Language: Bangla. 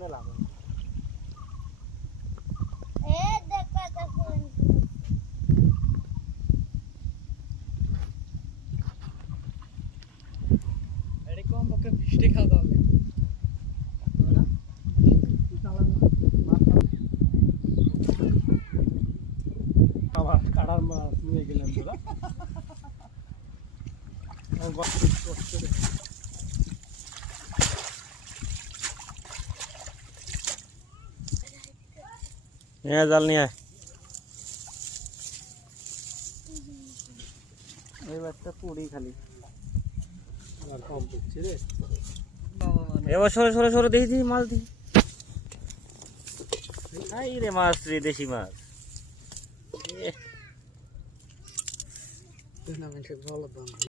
মেলা কম পক্ষে 20 টাকা খাওয়া দাওয়া আবার কাড়ার মাছ নিয়ে গেলাম তোরা নিয়ে জাল নিয়ে আয় এবারটা পুরি খালি আর কম পড়ছে রে এবার সরে সরে সরে দেখি দিই মাছ দিই এই রে মাছ রে দেশি মাছ ভালো দাম